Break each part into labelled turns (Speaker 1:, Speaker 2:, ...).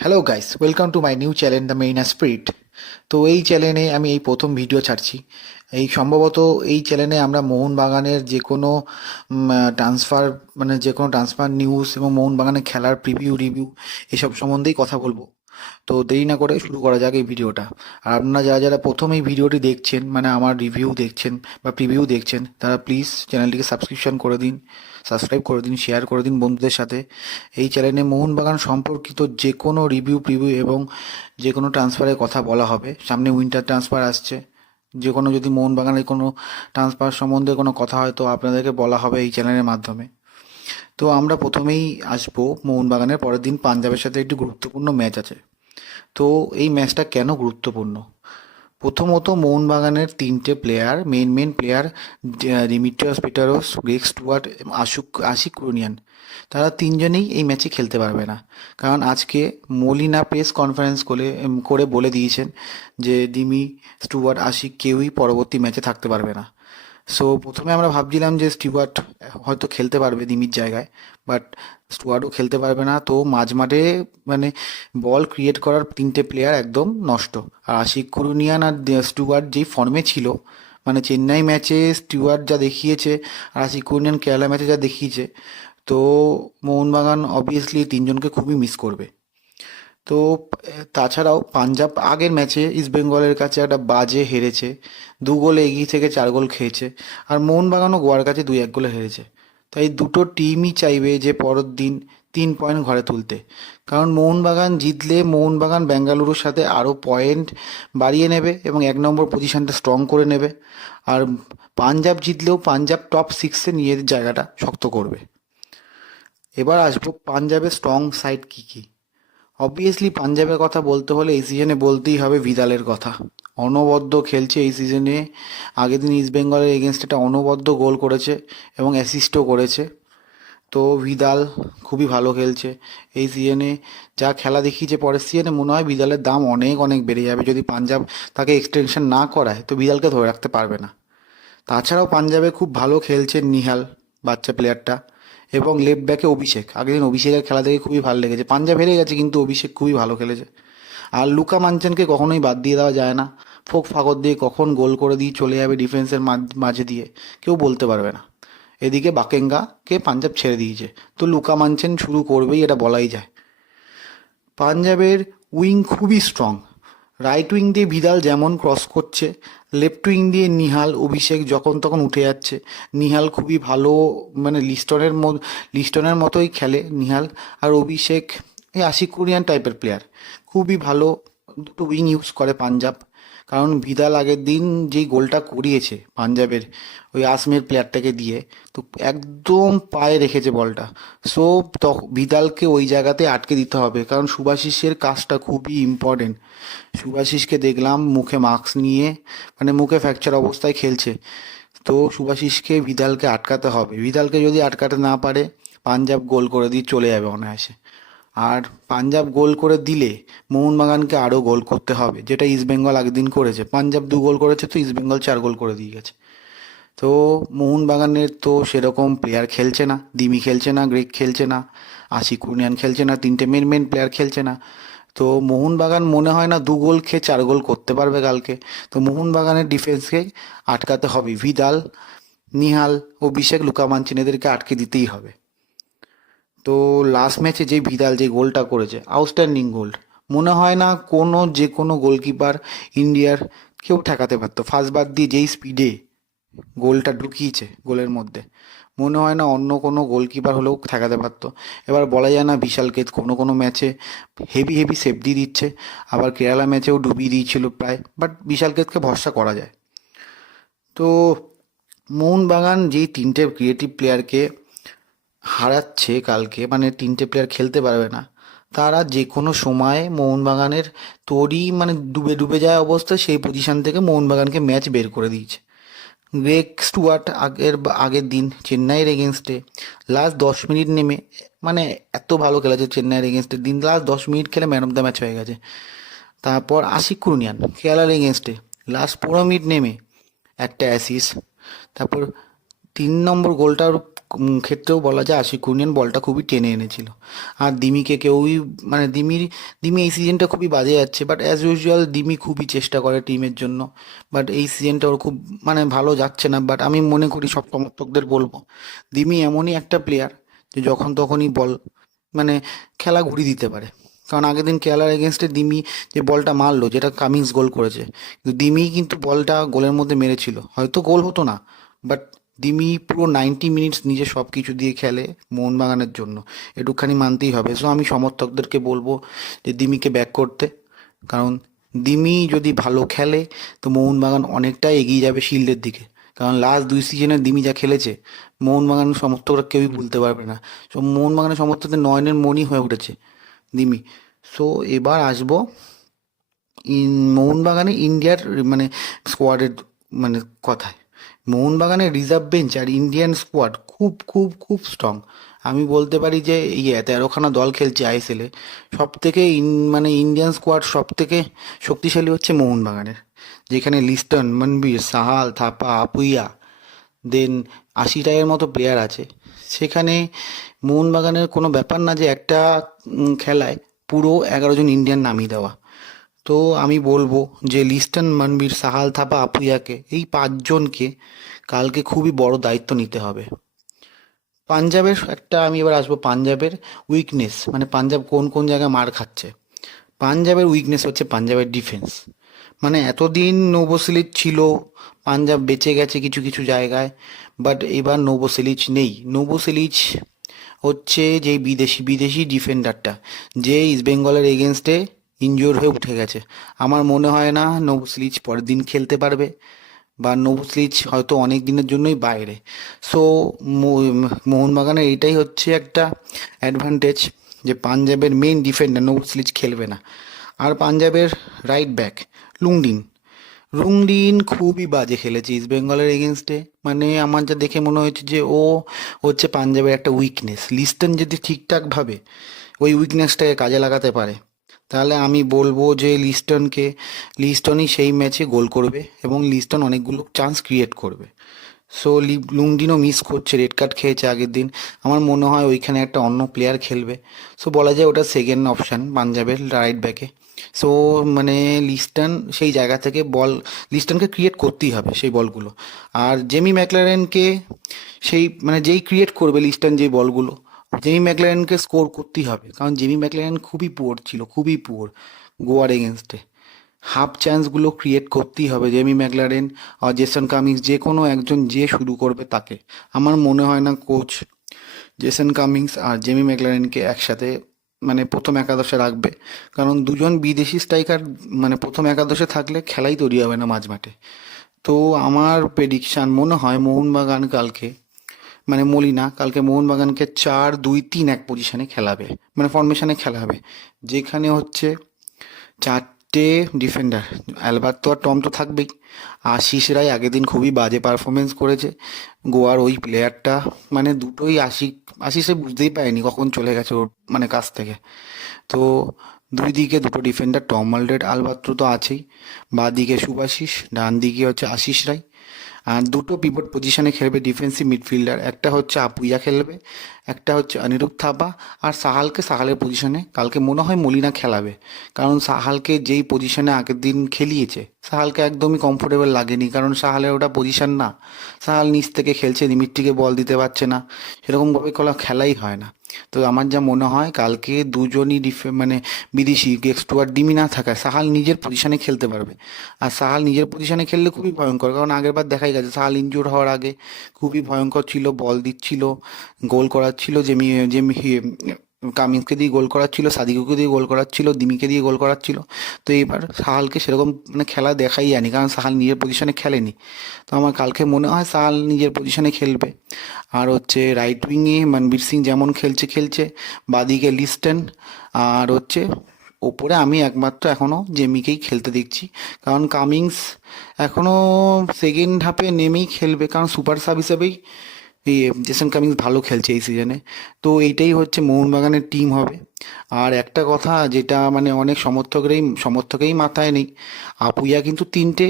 Speaker 1: Hello guys welcome to my new channel the main spirit তো এই চ্যানেলে আমি এই প্রথম ভিডিও ছাড়ছি। এই সম্ভবত এই চ্যানেলে আমরা মোহনবাগানের যে কোনো ট্রান্সফার মানে যে কোনো ট্রান্সফার নিউজ এবং মোহনবাগানের খেলার প্রিভিউ রিভিউ এসব সম্বন্ধেই কথা বলব। তো দেরি না করে শুরু করা যাক এই ভিডিওটা। আর আপনারা যারা যারা প্রথম এই ভিডিওটি দেখছেন মানে আমার রিভিউ দেখছেন বা প্রিভিউ দেখছেন, তারা প্লিজ চ্যানেলটিকে সাবস্ক্রিপশন করে দিন সাবস্ক্রাইব করে দিন শেয়ার করে দিন বন্ধুদের সাথে। এই চ্যানেলে মোহনবাগান সম্পর্কিত যে কোনো রিভিউ প্রিভিউ এবং যে কোনো ট্রান্সফারের কথা বলা হবে। সামনে উইন্টার ট্রান্সফার আসছে। যে কোনো যদি মোহনবাগানের কোনো ট্রান্সফার সম্বন্ধে কোনো কথা হয়, তো আপনাদেরকে বলা হবে এই চ্যানেলের মাধ্যমে। তো আমরা প্রথমেই আসব মোহনবাগানের, পরের দিন পাঞ্জাবের সাথে একটি গুরুত্বপূর্ণ ম্যাচ আছে। তো এই ম্যাচটা কেন গুরুত্বপূর্ণ? প্রথমত মোহনবাগানের তিনটে প্লেয়ার মেন মেন প্লেয়ার রিমিটাস পিটারোস গ্রেক স্টুয়ার্ট আশুক আশিক কুরুনিয়ান তারা তিনজনেই এই ম্যাচে খেলতে পারবে না। কারণ আজকে মলিনা প্রেস কনফারেন্স করে করে বলে দিয়েছেন যে, ডিমি স্টুয়ার্ট, আশিক কেউই পরবর্তী ম্যাচে থাকতে পারবে না। সো প্রথমে আমরা ভাবছিলাম যে স্টুয়ার্ট হয়তো খেলতে পারবে দিমির জায়গায় বাট স্টুয়ার্টও খেলতে পারবে না। তো মাঝ মাঠে মানে বল ক্রিয়েট করার তিনটে প্লেয়ার একদম নষ্ট। আর আশিক কুরুনিয়ান আর স্টুয়ার্ট যেই ফর্মে ছিল মানে চেন্নাই ম্যাচে স্টুয়ার্ট যা দেখিয়েছে আর আশিক কুরুনিয়ান কেরালা ম্যাচে যা দেখিয়েছে, তো মোহনবাগান অবভিয়াসলি তিনজনকে খুবই মিস করবে। তো তাছাড়াও পাঞ্জাব আগের ম্যাচে ইস্টবেঙ্গলের কাছে একটা বাজে হেরেছে। দু গোলে এগিয়ে থেকে চার গোল খেয়েছে। আর মোহনবাগানও গোয়ার কাছে দুই এক গোলে হেরেছে। তাই দুটো টিমই চাইবে যে পরের দিন তিন পয়েন্ট ঘরে তুলতে। কারণ মোহনবাগান জিতলে মোহনবাগান বেঙ্গালুরুর সাথে আরও পয়েন্ট বাড়িয়ে নেবে এবং এক নম্বর পজিশনটা স্ট্রং করে নেবে। আর পাঞ্জাব জিতলেও পাঞ্জাব টপ সিক্সে নিজেদের জায়গাটা শক্ত করবে। এবার আসব পাঞ্জাবের স্ট্রং সাইড কী কী। অবভিয়াসলি পাঞ্জাবের কথা বলতে হলে এই সিজনে বলতেই হবে ভিদালের কথা। অনবদ্য খেলছে এই সিজনে আগের দিন ইস্ট বেঙ্গলের এগেনস্ট একটা অনবদ্য গোল করেছে এবং অ্যাসিস্টও করেছে। তো ভিদাল খুবই ভালো খেলছে এই সিজনে যা খেলা দেখিয়েছে পরের সিজনে মনে হয় ভিদালের দাম অনেক অনেক বেড়ে যাবে। যদি পাঞ্জাব তাকে এক্সটেনশন না করায়, তো ভিদালকে ধরে রাখতে পারবে না। তাছাড়াও পাঞ্জাবে খুব ভালো খেলছে নিহাল, বাচ্চা প্লেয়ারটা এবং লেফট ব্যাকে অভিষেক। আগের দিন অভিষেকের খেলা দেখে খুবই ভালো লেগেছে। পাঞ্জাব হেরে গেছে কিন্তু অভিষেক খুবই ভালো খেলেছে। আর লুকা মাঞ্চনকে কখনোই বাদ দিয়ে দেওয়া যায় না। ফোক ফাগর দিয়ে কখন গোল করে দিয়ে চলে যাবে ডিফেন্সের মাঝে দিয়ে, কেউ বলতে পারবে না। এদিকে বাকেঙ্গাকে পাঞ্জাব ছেড়ে দিয়েছে। তো লুকা মাঞ্চেন শুরু করবেই, এটা বলাই যায়। পাঞ্জাবের উইং খুবই স্ট্রং রাইট উইং দিয়ে ভিদাল যেমন ক্রস করছে লেফট উইং দিয়ে নিহাল, অভিষেক যখন তখন উঠে যাচ্ছে। নিহাল খুবই ভালো মানে লিস্টনের লিস্টনের মতোই খেলে নিহাল। আর অভিষেক, এই আশিক কোরিয়ান টাইপের প্লেয়ার খুবই ভালো, দুটো উইং ইউজ করে পাঞ্জাব। কারণ ভিদাল আগের দিন যেই গোলটা করিয়েছে পাঞ্জাবের, ওই আসমের প্লেয়ারটাকে দিয়ে, তো একদম পায়ে রেখেছে বলটা। সো ভিদালকে ওই জায়গাতে আটকে দিতে হবে, কারণ সুভাশিসের কাজটা খুবই ইম্পর্টেন্ট সুভাশিসকে দেখলাম মুখে মাস্ক নিয়ে মানে মুখে ফ্র্যাকচার অবস্থায় খেলছে। তো সুভাশিসকে ভিদালকে আটকাতে হবে। ভিদালকে যদি আটকাতে না পারে, পাঞ্জাব গোল করে দিয়ে চলে যাবে অনায়াসে। আর পাঞ্জাব গোল করে দিলে মোহনবাগানকে আরও গোল করতে হবে, যেটা ইস্টবেঙ্গল একদিন করেছে। পাঞ্জাব দু গোল করেছে, তো ইস্টবেঙ্গল চার গোল করে দিয়ে গেছে। তো মোহনবাগানের তো সেরকম প্লেয়ার খেলছে না দিমি খেলছে না গ্রেক খেলছে না আশিক কুনিয়ান খেলছে না, তিনটে মেন মেন প্লেয়ার খেলছে না। তো মোহনবাগান মনে হয় না দু গোল খেয়ে চার গোল করতে পারবে কালকে। তো মোহনবাগানের ডিফেন্সকে আটকাতে হবে। Vidal, Nihal, Abhishek, Luka Majcen এদেরকে আটকে দিতেই হবে। তো লাস্ট ম্যাচে যে ভিদাল যে গোলটা করেছে আউটস্ট্যান্ডিং গোল মনে হয় না কোনো যে কোনো গোলকিপার ইন্ডিয়ার কেউ ঠেকাতে পারতো। ফার্স্ট বার দিয়ে যেই স্পিডে গোলটা ঢুকিয়েছে গোলের মধ্যে, মনে হয় না অন্য কোনো গোলকিপার হলেও ঠেকাতে পারতো। এবার বলা যায় না বিশালকে কোনো কোনো ম্যাচে হেভি হেভি সেফটি দিচ্ছে, আবার কেরালা ম্যাচেও ডুবিয়ে দিয়েছিল প্রায় বাট বিশালকেতকে ভরসা করা যায়। তো মোহনবাগান যেই তিনটে ক্রিয়েটিভ প্লেয়ারকে হারাচ্ছে কালকে মানে তিনটে প্লেয়ার খেলতে পারবে না। তারা যে কোনো সময় মোহনবাগানের তরি মানে ডুবে ডুবে যায় অবস্থা, সেই পজিশন থেকে মোহনবাগানকে ম্যাচ বের করে দিয়েছে। গ্রেক স্টুয়ার্ট আগের আগের দিন চেন্নাইয়ের এগেনস্টে লাস্ট দশ মিনিট নেমে মানে এত ভালো খেলেছে চেন্নাইয়ের এগেনস্টে দিন লাস্ট দশ মিনিট খেলে ম্যান অফ দ্য ম্যাচ হয়ে গেছে। তারপর আশিক কুরুনিয়ান কেরালার এগেনস্টে লাস্ট পনেরো মিনিট নেমে একটা অ্যাসিস তারপর তিন নম্বর গোলটার ক্ষেত্রেও বলা যায় আশিক কুনিয়ান বলটা খুবই টেনে এনেছিল। আর দিমিকে কেউই মানে দিমির, দিমি এই সিজনটা খুবই বাজে যাচ্ছে বাট অ্যাজ ইউজুয়াল দিমি খুবই চেষ্টা করে টিমের জন্য। বাট এই সিজনটা ওর খুব মানে ভালো যাচ্ছে না বাট আমি মনে করি সব সমর্থকদের বলব, দিমি এমনই একটা প্লেয়ার যে যখন তখনই বল মানে খেলা ঘুরিয়ে দিতে পারে। কারণ আগের দিন কেরালার এগেনস্টে দিমি যে বলটা মারলো, যেটা কামিংস গোল করেছে, কিন্তু দিমি কিন্তু বলটা গোলের মধ্যে মেরেছিল। হয়তো গোল হতো না বাট দিমি পুরো নাইনটি মিনিটস নিজে সব কিছু দিয়ে খেলে মোহনবাগানের জন্য। একটুখানি মানতেই হবে। সো আমি সমর্থকদেরকে বলব যে দিমিকে ব্যাক করতে। কারণ দিমি যদি ভালো খেলে, তো মোহনবাগান অনেকটাই এগিয়ে যাবে শিল্ডের দিকে। কারণ লাস্ট দুই সিজনে দিমি যা খেলেছে, মোহনবাগান সমর্থকরা কেউই ভুলতে পারবে না। সো মোহনবাগানের সমর্থকদের নয়নের মনই হয়ে উঠেছে দিমি। সো এবার আসব ইন মোহনবাগানে ইন্ডিয়ার মানে স্কোয়াডের মানে কথায়। মোহনবাগানের রিজার্ভ বেঞ্চ আর ইন্ডিয়ান স্কোয়াড খুব খুব খুব স্ট্রং আমি বলতে পারি যে ইয়ে তেরোখানা দল খেলছে আইএসএলে সব থেকে ইন মানে ইন্ডিয়ান স্কোয়াড সব থেকে শক্তিশালী হচ্ছে মোহনবাগানের। যেখানে লিস্টন, মনবীর, সাহাল, থাপা, আপুইয়া, দেন আশি টাইয়ের মতো প্লেয়ার আছে। সেখানে মোহনবাগানের কোনো ব্যাপার না যে একটা খেলায় পুরো এগারো জন ইন্ডিয়ান নামিয়ে দেওয়া। তো আমি বলব যে লিস্টন মনবীর সাহাল থাপা আপুইয়াকে, এই পাঁচজনকে কালকে খুবই বড় দায়িত্ব নিতে হবে। পাঞ্জাবের একটা, আমি এবার আসব পাঞ্জাবের উইকনেস মানে পাঞ্জাব কোন কোন জায়গায় মার খাচ্ছে। পাঞ্জাবের উইকনেস হচ্ছে পাঞ্জাবের ডিফেন্স মানে এতদিন নৌবসিলিচ ছিল, পাঞ্জাব বেঁচে গেছে কিছু কিছু জায়গায় বাট এবার নৌবসিলিচ নেই। নৌবসিলিচ হচ্ছে যে বিদেশি বিদেশি ডিফেন্ডারটা যে ইস্টবেঙ্গলের এগেনস্টে ইনজোর হয়ে উঠে গেছে। আমার মনে হয় না নৌবসিলিচ পরের দিন খেলতে পারবে বা নৌবসিলিচ হয়তো অনেক দিনের জন্যই বাইরে। সো মোহনবাগানের এটাই হচ্ছে একটা অ্যাডভান্টেজ যে পাঞ্জাবের মেইন ডিফেন্ডার নৌবসিলিচ খেলবে না। আর পাঞ্জাবের রাইট ব্যাক লুংডিন। রুংডিন খুবই বাজে খেলেছে ইস্ট বেঙ্গলের এগেনস্টে মানে আমার যা দেখে মনে হয়েছে যে ও হচ্ছে পাঞ্জাবের একটা উইকনেস লিস্টন যদি ঠিকঠাকভাবে ওই উইকনেসটাকে কাজে লাগাতে পারে তাহলে আমি বলব যে লিস্টনকে, লিস্টনই সেই ম্যাচে গোল করবে এবং লিস্টন অনেকগুলো চান্স ক্রিয়েট করবে। সো লুংডিনও মিস করছে রেড কার্ড খেয়েছে আগের দিন। আমার মনে হয় ওইখানে একটা অন্য প্লেয়ার খেলবে। সো বলা যায় ওটা সেকেন্ড অপশান পাঞ্জাবের রাইট ব্যাকে সো মানে লিস্টন সেই জায়গা থেকে বল, লিস্টনকে ক্রিয়েট করতেই হবে সেই বলগুলো। আর জেমি ম্যাকলারেনকে সেই মানে যেই ক্রিয়েট করবে লিস্টন যেই বলগুলো জেমি ম্যাকলারেনকে স্কোর করতেই হবে। কারণ জেমি ম্যাকলারেন খুবই পুয়ার ছিল, খুবই পুয়ার গোয়ার এগেনস্টে হাফ চান্সগুলো ক্রিয়েট করতেই হবে জেমি ম্যাকলারেন আর জেসন কামিংস যে কোনো একজন যে শুরু করবে তাকে। আমার মনে হয় না কোচ জেসন কামিংস আর জেমি ম্যাকলারেনকে একসাথে মানে প্রথম একাদশে রাখবে। কারণ দুজন বিদেশি স্ট্রাইকার মানে প্রথম একাদশে থাকলে খেলাই তৈরি হবে না মাঝ মাঠে। তো আমার প্রেডিকশান মনে হয় মোহনবাগান কালকে মানে মলিনা কালকে মোহনবাগানকে চার, দুই, তিন এক পজিশনে খেলাবে। মানে ফরমেশনে খেলাবে। যেখানে হচ্ছে চারটে ডিফেন্ডার অ্যালবার্ট তো আর টম তো থাকবেই। আশিস রায় আগের দিন খুবই বাজে পারফরমেন্স করেছে। গোয়ার ওই প্লেয়ারটা মানে দুটোই আশি আশিসে বুঝতেই পারেনি কখন চলে গেছে ওর মানে কাছ থেকে। তো দুই দিকে দুটো ডিফেন্ডার টম অলরেড আলবাত্র তো আছেই। বাঁ দিকে সুভাশিস ডান দিকে হচ্ছে আশিস রায়। দুটো পিভট পজিশনে খেলবে ডিফেন্সিভ মিডফিল্ডার একটা হচ্ছে আপুইয়া খেলবে, একটা হচ্ছে অনিরুদ্ধ থাপা আর সাহালকে সাহালের পজিশনে কালকে মনে হয় মলিনা খেলাবে, কারণ সাহালকে যেই পজিশনে আগের দিন খেলিয়েছে, সাহালকে একদমই কমফোর্টেবল লাগেনি, কারণ সাহালের ওটা পজিশন না। সাহাল নিচ থেকে খেলছে দিমিট্রিকে বল দিতে পারছে না। সেরকমভাবে খেলাই হয় না। তো আমার যা মনে হয়, কালকে দুজনই ডিফে মানে বিদেশি গেক্সটুয়ার ডিমি না থাকায় সাহাল নিজের পজিশনে খেলতে পারবে। আর সাহাল নিজের পজিশনে খেললে খুবই ভয়ঙ্কর, কারণ আগের বার দেখাই গেছে, সাহাল ইঞ্জুর হওয়ার আগে খুবই ভয়ঙ্কর ছিল বল দিচ্ছিল গোল করাচ্ছিল যেমি জেমি কামিংসকে দিয়ে গোল করাচ্ছিল, সাদিকুকে দিয়ে গোল করাচ্ছিল, দিমিকে দিয়ে গোল করাচ্ছিল। তো এবার সাহালকে সেরকম মানে খেলা দেখাই যায়নি, কারণ সাহাল নিজের পজিশনে খেলেনি। তো আমার কালকে মনে হয় সাহাল নিজের পজিশনে খেলবে। আর হচ্ছে রাইট উইংয়ে মনবীর সিং যেমন খেলছে খেলছে। বাদিকে লিস্টন, আর হচ্ছে ওপরে আমি একমাত্র এখনও জেমিকেই খেলতে দেখছি। কারণ কামিংস এখনও সেকেন্ড হাফে নেমেই খেলবে, কারণ সুপার সাব হিসেবেই এই জেসন কামিন্স ভালো খেলছে এই সিজনে তো এইটাই হচ্ছে মোহনবাগানের টিম হবে। আর একটা কথা যেটা মানে অনেক সমর্থকরাই, সমর্থকেই মাথায় নেই, আপুইয়া কিন্তু তিনটে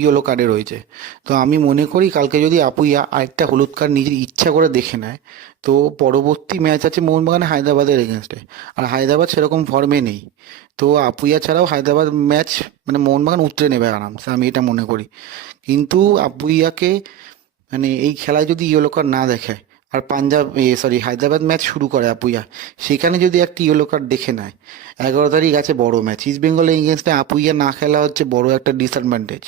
Speaker 1: ইয়েলো কার্ডে রয়েছে। তো আমি মনে করি কালকে যদি আপুইয়া আরেকটা হলুদ কার্ড নিজের ইচ্ছা করে দেখে নেয়, তো পরবর্তী ম্যাচ আছে মোহনবাগানে হায়দ্রাবাদের এগেনস্টে আর হায়দ্রাবাদ সেরকম ফর্মে নেই। তো আপুইয়া ছাড়াও হায়দ্রাবাদ ম্যাচ মানে মোহনবাগান উতরে নেবে আরামসে, আমি এটা মনে করি। কিন্তু আপুইয়াকে মানে এই খেলায় যদি ইয়েলো কার্ড না দেখে, আর পাঞ্জাব সরি হায়দ্রাবাদ ম্যাচ শুরু করে আপুইয়া, সেখানে যদি একটা ইয়েলো কার্ড দেখে নেয়, এগারো তারিখ আছে বড় ম্যাচ ইস্ট বেঙ্গলের এগেনস্টে আপুইয়া না খেলা হচ্ছে বড় একটা ডিসঅ্যাডভান্টেজ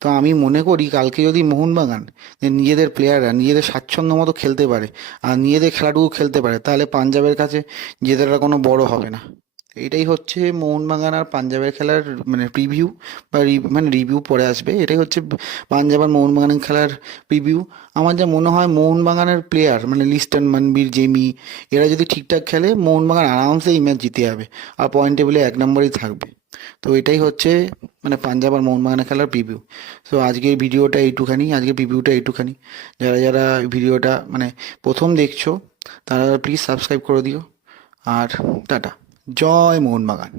Speaker 1: তো আমি মনে করি কালকে যদি মোহনবাগান নিজেদের প্লেয়াররা নিজেদের স্বাচ্ছন্দ্য মতো খেলতে পারে, আর নিজেদের খেলাটুকু খেলতে পারে, তাহলে পাঞ্জাবের কাছে জেতাটা কোনো বড় হবে না। এটাই হচ্ছে মোহনবাগান আর পাঞ্জাবের খেলার মানে প্রিভিউ বা মানে রিভিউ পরে আসবে। এটাই হচ্ছে পাঞ্জাব আর মোহনবাগানের খেলার প্রিভিউ আমার যা মনে হয় মোহনবাগানের প্লেয়ার মানে লিস্টন মানবীর, জেমি, এরা যদি ঠিকঠাক খেলে, মোহনবাগান আরামসে এই ম্যাচ জিতে যাবে। আর পয়েন্ট টেবিলে এক নম্বরেই থাকবে। তো এটাই হচ্ছে মানে পাঞ্জাব আর মোহনবাগানের খেলার প্রিভিউ সো আজকের ভিডিওটা এইটুখানি, আজকের প্রিভিউটা এইটুখানি। যারা যারা ভিডিওটা মানে প্রথম দেখছ, তারা প্লিজ সাবস্ক্রাইব করে দিও। আর টাটা। জয় মোহনবাগান